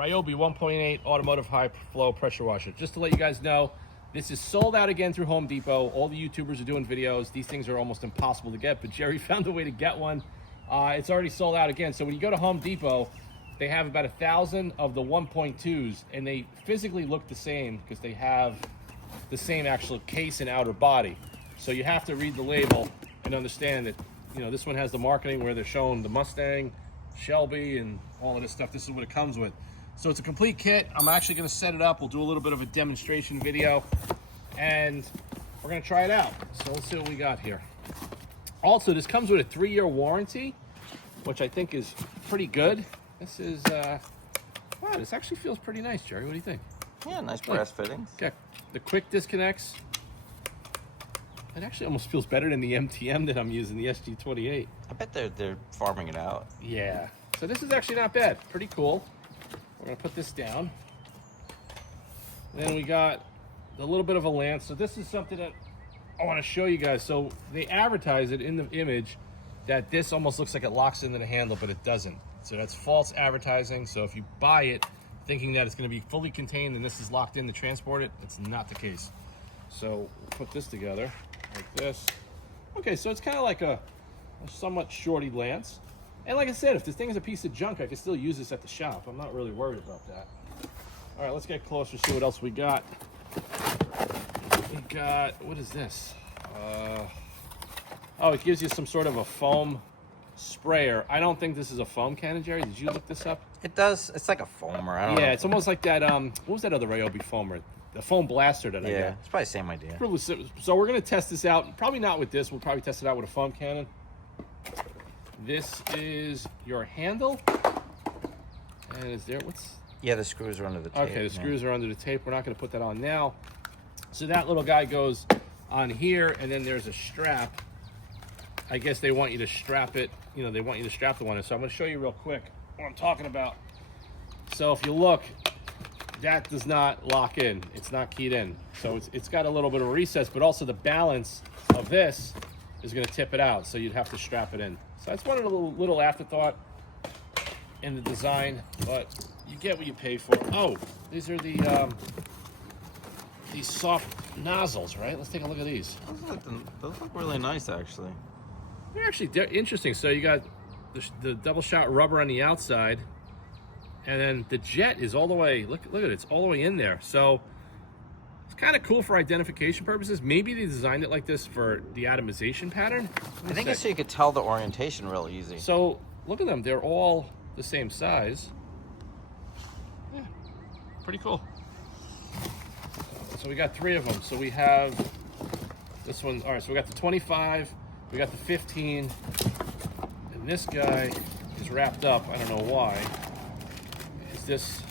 RYOBI 1.8 Automotive High Flow Pressure Washer. Just to let you guys know, this is sold out again through Home Depot. All the YouTubers are doing videos. These things are almost impossible to get, but Jerry found a way to get one. It's already sold out again. So when you go to Home Depot, they have about 1,000 of the 1.2s, and they physically look the same because they have the same actual case and outer body. So you have to read the label and understand that, you know, this one has the marketing where they're showing the Mustang, Shelby, and all of this stuff. This is what it comes with. So it's a complete kit. I'm actually going to set it up. We'll do a little bit of a demonstration video, and we're going to try it out. So let's see what we got here. Also, this comes with a 3-year warranty, which I think is pretty good. This is, wow, this actually feels pretty nice, Jerry. What do you think? Yeah, nice brass fittings. Okay, the quick disconnects. It actually almost feels better than the MTM that I'm using, the SG28. I bet they're farming it out. Yeah. So this is actually not bad. Pretty cool. We're going to put this down. Then we got a little bit of a lance. So this is something that I want to show you guys. So they advertise it in the image that this almost looks like it locks into the handle, but it doesn't. So that's false advertising. So if you buy it thinking that it's going to be fully contained and this is locked in to transport it, it's not the case. So we'll put this together like this. Okay, so it's kind of like a somewhat shorty lance. And like I said, if this thing is a piece of junk, I can still use this at the shop. I'm not really worried about that. All right, let's get closer, see what else we got. We got, what is this? Oh, it gives you some sort of a foam sprayer. I don't think this is a foam cannon, Jerry. Did you look this up? It does. It's like a foamer. I don't know. Yeah, it's almost like that, what was that other RYOBI foamer? The foam blaster that I got. Yeah, it's probably the same idea. So we're going to test this out. Probably not with this. We'll probably test it out with a foam cannon. This is your handle. And is there, what's... Yeah, the screws are under the tape. Okay, the screws are under the tape. We're not going to put that on now. So that little guy goes on here, and then there's a strap. I guess they want you to strap it. You know, they want you to strap the one in. So I'm going to show you real quick what I'm talking about. So if you look, that does not lock in. It's not keyed in. So it's got a little bit of a recess, but also the balance of this is going to tip it out. So you'd have to strap it in. So that's one of the little afterthought in the design, but you get what you pay for. Oh, these are the these soft nozzles, right? Let's take a look at these. Those look really nice, actually. They're interesting. So you got the double shot rubber on the outside, and then the jet is all the way, look at it, it's all the way in there. So it's kind of cool for identification purposes. Maybe they designed it like this for the atomization pattern. I think it's so you could tell the orientation real easy. So look at them, they're all the same size. Yeah, pretty cool. So we got 3 of them. So we have this one. All right, so we got the 25, we got the 15, and this guy is wrapped up. I don't know why. Is this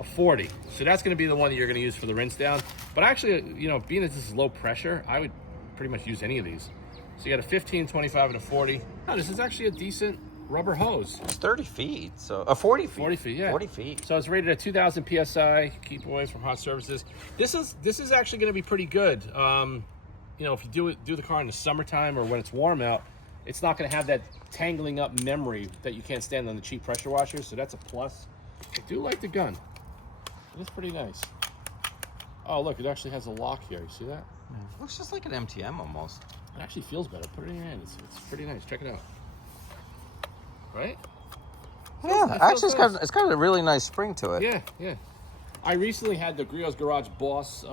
a 40? So that's going to be the one that you're going to use for the rinse down. But actually, you know, being that this is low pressure, I would pretty much use any of these. So you got a 15, 25, and a 40. Oh, this is actually a decent rubber hose. It's 30 feet, so 40 feet. 40 feet, yeah. 40 feet. So it's rated at 2,000 psi. Keep away from hot surfaces. This is actually going to be pretty good. You know, if you do the car in the summertime or when it's warm out, it's not going to have that tangling up memory that you can't stand on the cheap pressure washers. So that's a plus. I do like the gun. It's pretty nice. Oh, look, it actually has a lock here. You see that? Yeah. It looks just like an MTM almost. It actually feels better. Put it in your hand. It's pretty nice. Check it out. Right? Yeah, actually, it's got a really nice spring to it. Yeah, yeah. I recently had the Griot's Garage Boss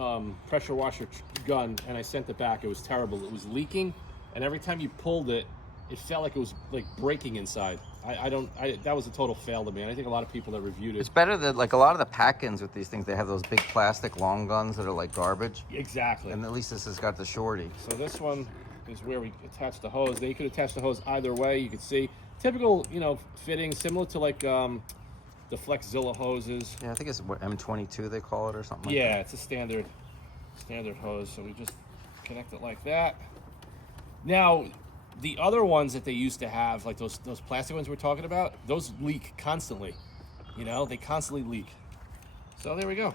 pressure washer gun, and I sent it back. It was terrible. It was leaking, and every time you pulled it, it felt like it was like breaking inside. That was a total fail to me. And I think a lot of people that reviewed it. It's better that, like, a lot of the pack-ins with these things, they have those big plastic long guns that are like garbage. Exactly. And at least this has got the shorty. So this one is where we attach the hose. Now you could attach the hose either way. You could see typical, you know, fitting similar to like the Flexzilla hoses. Yeah, I think it's what, M22 they call it or something like that. Yeah, it's a standard hose. So we just connect it like that. Now, the other ones that they used to have, like those plastic ones we're talking about, those leak constantly. You know, they constantly leak. So there we go.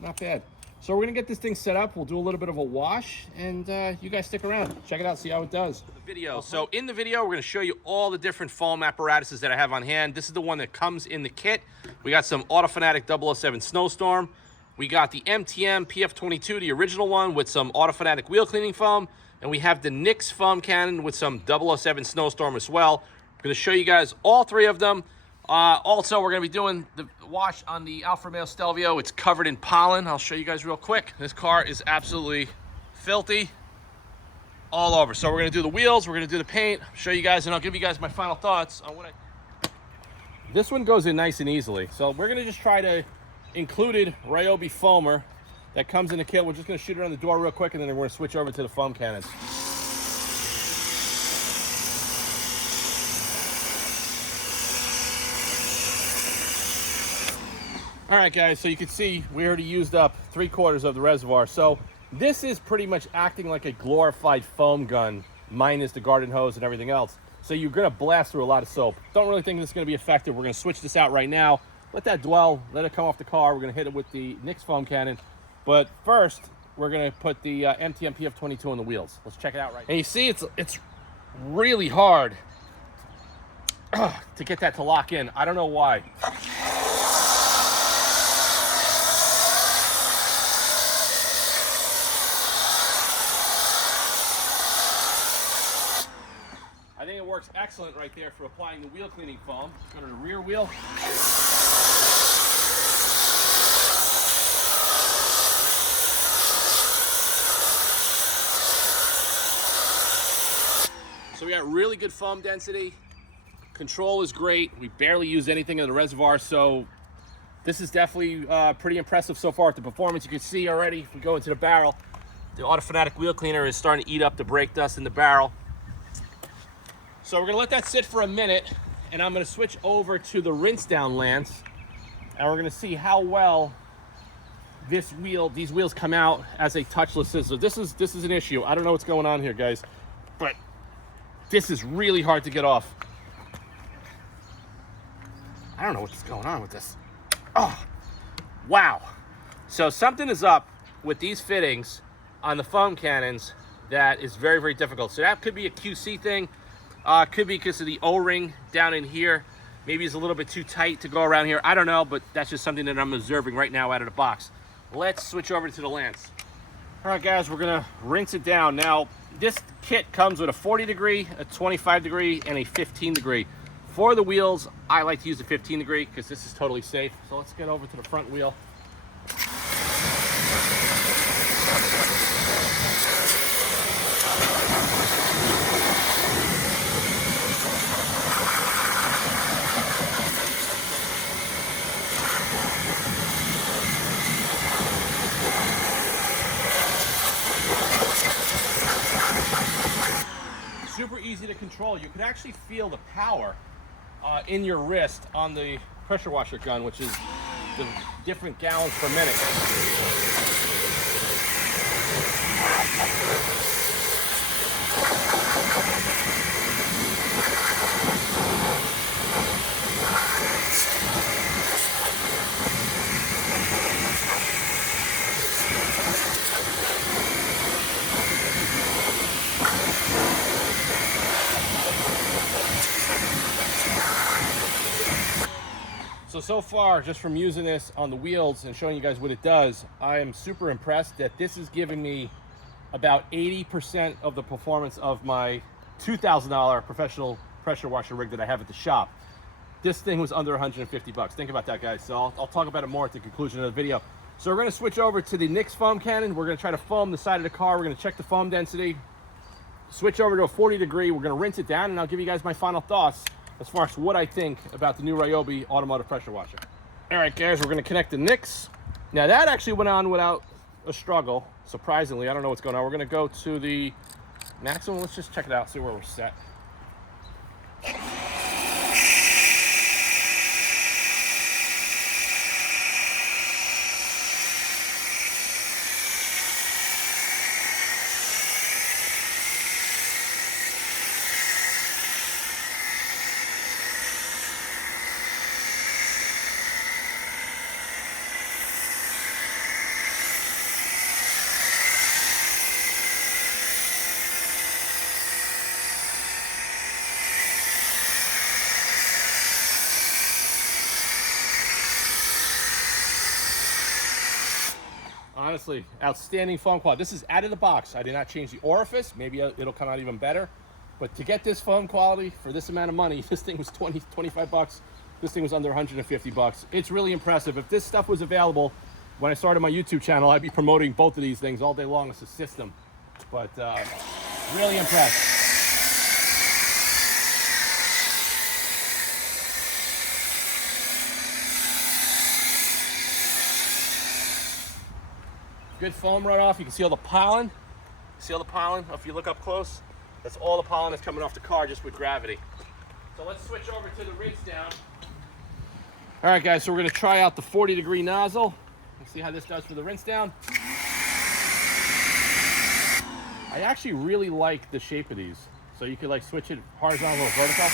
Not bad. So we're gonna get this thing set up. We'll do a little bit of a wash, and you guys stick around. Check it out, see how it does. The video. So in the video, we're gonna show you all the different foam apparatuses that I have on hand. This is the one that comes in the kit. We got some Autofanatic 007 Snowstorm. We got the MTM PF22, the original one, with some Autofanatic wheel cleaning foam. And we have the NYX foam cannon with some 007 Snowstorm as well. I'm gonna show you guys all three of them. Also, we're gonna be doing the wash on the Alfa Romeo Stelvio. It's covered in pollen. I'll show you guys real quick. This car is absolutely filthy all over. So we're gonna do the wheels, we're gonna do the paint, show you guys, and I'll give you guys my final thoughts on what This one goes in nice and easily. So we're gonna just try to included RYOBI foamer that comes in the kit. We're just gonna shoot it on the door real quick, and then we're gonna switch over to the foam cannons. All right, guys, so you can see we already used up 3/4 of the reservoir. So this is pretty much acting like a glorified foam gun, minus the garden hose and everything else. So you're gonna blast through a lot of soap. Don't really think this is gonna be effective. We're gonna switch this out right now. Let that dwell, let it come off the car. We're gonna hit it with the NYX foam cannon. But first, we're gonna put the MTM PF22 on the wheels. Let's check it out right now. And you see, it's really hard to get that to lock in. I don't know why. I think it works excellent right there for applying the wheel cleaning foam. Let's go to the rear wheel. So we got really good foam density. Control is great. We barely use anything in the reservoir, so this is definitely pretty impressive so far with the performance. You can see already, if we go into the barrel, the Autofanatic wheel cleaner is starting to eat up the brake dust in the barrel. So we're gonna let that sit for a minute, and I'm gonna switch over to the rinse down lance, and we're gonna see how well these wheels come out as a touchless scissor. This is an issue. I don't know what's going on here, guys, but this is really hard to get off. I don't know what's going on with this. Oh, wow. So something is up with these fittings on the foam cannons that is very, very difficult. So that could be a QC thing. Could be because of the O-ring down in here. Maybe it's a little bit too tight to go around here. I don't know, but that's just something that I'm observing right now out of the box. Let's switch over to the lance. All right, guys, we're gonna rinse it down. Now, this kit comes with a 40 degree, a 25 degree, and a 15 degree. For the wheels, I like to use the 15 degree because this is totally safe. So let's get over to the front wheel. Super easy to control. You can actually feel the power in your wrist on the pressure washer gun, which is the different gallons per minute. So far, just from using this on the wheels and showing you guys what it does, I am super impressed that this is giving me about 80% of the performance of my $2,000 professional pressure washer rig that I have at the shop. This thing was under 150 bucks. Think about that, guys. So I'll talk about it more at the conclusion of the video. So we're gonna switch over to the NYX foam cannon. We're gonna try to foam the side of the car. We're gonna check the foam density, switch over to a 40 degree. We're gonna rinse it down, and I'll give you guys my final thoughts as far as what I think about the new RYOBI automotive pressure washer. All right, guys, we're gonna connect the NYX. Now that actually went on without a struggle, surprisingly. I don't know what's going on. We're gonna go to the maximum. Let's just check it out, see where we're set. Honestly, outstanding foam quality. This is out of the box. I did not change the orifice. Maybe it'll come out even better. But to get this foam quality for this amount of money, this thing was 25 bucks. This thing was under 150 bucks. It's really impressive. If this stuff was available when I started my YouTube channel, I'd be promoting both of these things all day long as a system. But really impressed. Good foam runoff. You can see all the pollen. See all the pollen if you look up close? That's all the pollen that's coming off the car just with gravity. So let's switch over to the rinse down. All right, guys, so we're gonna try out the 40-degree nozzle. Let's see how this does for the rinse down. I actually really like the shape of these. So you could like switch it horizontal or vertical.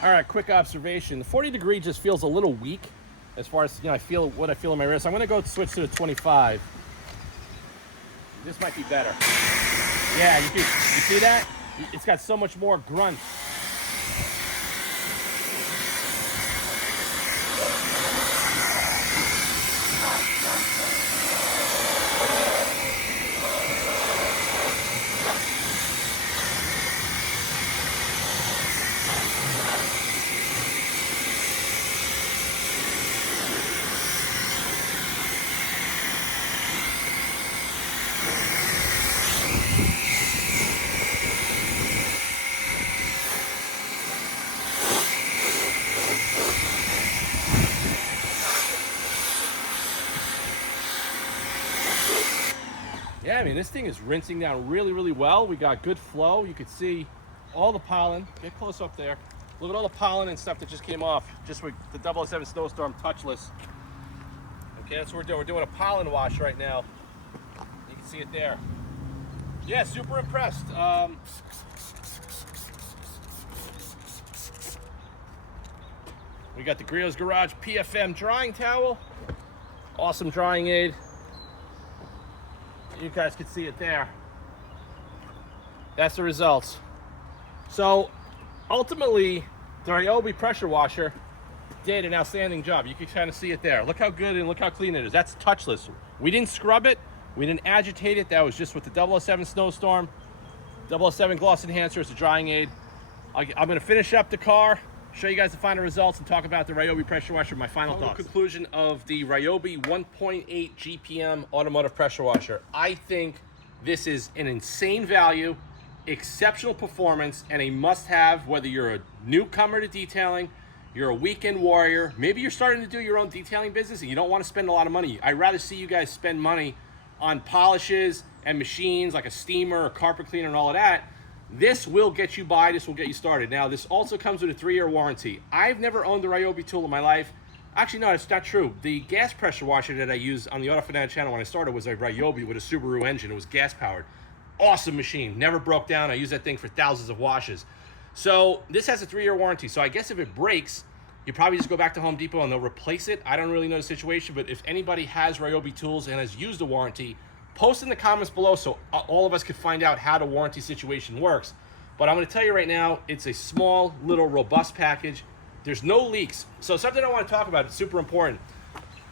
All right, quick observation. The 40-degree just feels a little weak as far as, I feel what I feel in my wrist. I'm gonna go switch to the 25. This might be better. Yeah, you see that? It's got so much more grunt. Yeah, I mean, this thing is rinsing down really, really well. We got good flow. You could see all the pollen. Get close up there. Look at all the pollen and stuff that just came off just with the 007 snowstorm touchless. Okay, that's what we're doing. We're doing a pollen wash right now. You can see it there. Yeah, super impressed. We got the Griot's Garage PFM drying towel. Awesome drying aid. You guys can see it there. That's the results. So ultimately, the RYOBI Pressure Washer did an outstanding job. You can kind of see it there. Look how good and look how clean it is. That's touchless. We didn't scrub it. We didn't agitate it. That was just with the 007 snowstorm. 007 gloss enhancer is a drying aid. I'm going to finish up the car, show you guys the final results, and talk about the RYOBI Pressure Washer, my final thoughts. Conclusion of the RYOBI 1.8 GPM Automotive Pressure Washer. I think this is an insane value, exceptional performance, and a must-have whether you're a newcomer to detailing, you're a weekend warrior, maybe you're starting to do your own detailing business and you don't want to spend a lot of money. I'd rather see you guys spend money on polishes and machines like a steamer or carpet cleaner and all of that. This will get you by, this will get you started. Now, this also comes with a 3-year warranty. I've never owned a RYOBI tool in my life. Actually, no, it's not true. The gas pressure washer that I used on the Auto Fanatic channel when I started was a RYOBI with a Subaru engine. It was gas powered. Awesome machine, never broke down. I used that thing for thousands of washes. So this has a 3-year warranty. So I guess if it breaks, you probably just go back to Home Depot and they'll replace it. I don't really know the situation, but if anybody has RYOBI tools and has used a warranty, post in the comments below so all of us could find out how the warranty situation works. But I'm going to tell you right now, it's a small, little, robust package. There's no leaks. So something I want to talk about, it's super important.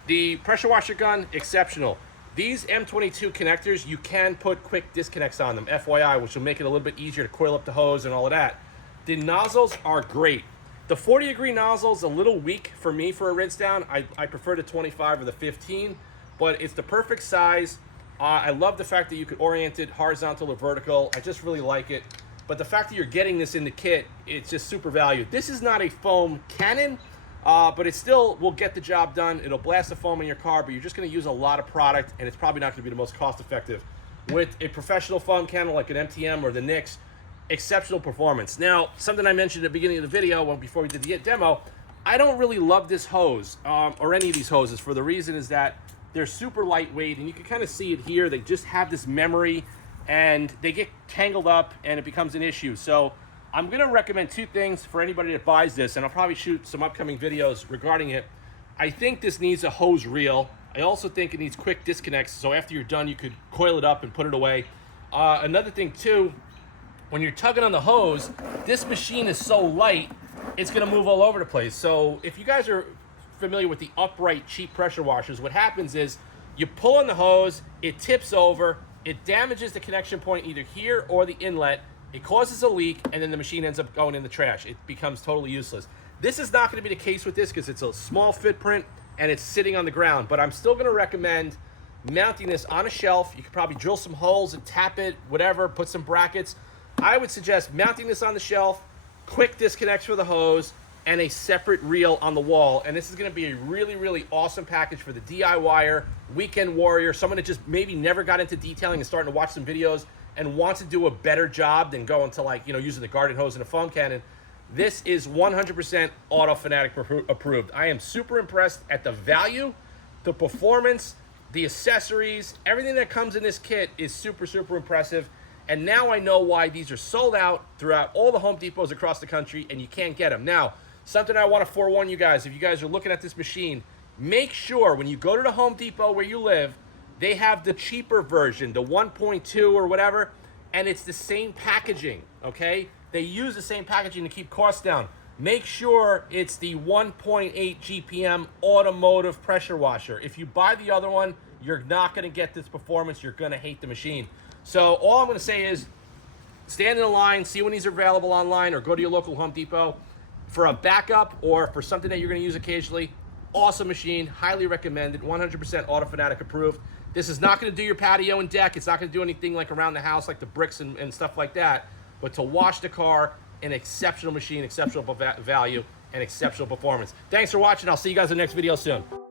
The pressure washer gun, exceptional. These M22 connectors, you can put quick disconnects on them, FYI, which will make it a little bit easier to coil up the hose and all of that. The nozzles are great. The 40-degree nozzle is a little weak for me for a rinse down. I prefer the 25 or the 15, but it's the perfect size. I love the fact that you could orient it horizontal or vertical. I just really like it. But the fact that you're getting this in the kit, it's just super value. This is not a foam cannon, but it still will get the job done. It'll blast the foam in your car, but you're just going to use a lot of product, and it's probably not going to be the most cost-effective. With a professional foam cannon like an MTM or the NYX, exceptional performance. Now, something I mentioned at the beginning of the video, before we did the demo, I don't really love this hose, or any of these hoses, for the reason is that they're super lightweight, and you can kind of see it here. They just have this memory, and they get tangled up, and it becomes an issue. So I'm gonna recommend two things for anybody that buys this, and I'll probably shoot some upcoming videos regarding it. I think this needs a hose reel. I also think it needs quick disconnects, so after you're done, you could coil it up and put it away. Another thing too, when you're tugging on the hose, this machine is so light, it's gonna move all over the place. So if you guys are familiar with the upright cheap pressure washers, what happens is you pull on the hose, it tips over, it damages the connection point either here or the inlet, it causes a leak, and then the machine ends up going in the trash. It becomes totally useless. This is not gonna be the case with this because it's a small footprint and it's sitting on the ground, but I'm still gonna recommend mounting this on a shelf. You could probably drill some holes and tap it, whatever, put some brackets. I would suggest mounting this on the shelf, quick disconnects for the hose, and a separate reel on the wall. And this is gonna be a really, really awesome package for the DIYer, weekend warrior, someone that just maybe never got into detailing and starting to watch some videos and wants to do a better job than going to, like, you know, using the garden hose and a foam cannon. This is 100% Auto Fanatic approved. I am super impressed at the value, the performance, the accessories, everything that comes in this kit is super, super impressive. And now I know why these are sold out throughout all the Home Depots across the country and you can't get them. Now, something I want to forewarn you guys, if you guys are looking at this machine, make sure when you go to the Home Depot where you live, they have the cheaper version, the 1.2 or whatever, and it's the same packaging, okay? They use the same packaging to keep costs down. Make sure it's the 1.8 GPM Automotive Pressure Washer. If you buy the other one, you're not gonna get this performance. You're gonna hate the machine. So all I'm gonna say is stand in a line, see when these are available online, or go to your local Home Depot for a backup or for something that you're gonna use occasionally. Awesome machine, highly recommended, 100% Auto Fanatic approved. This is not gonna do your patio and deck. It's not gonna do anything like around the house, like the bricks and stuff like that. But to wash the car, an exceptional machine, exceptional value, and exceptional performance. Thanks for watching. I'll see you guys in the next video soon.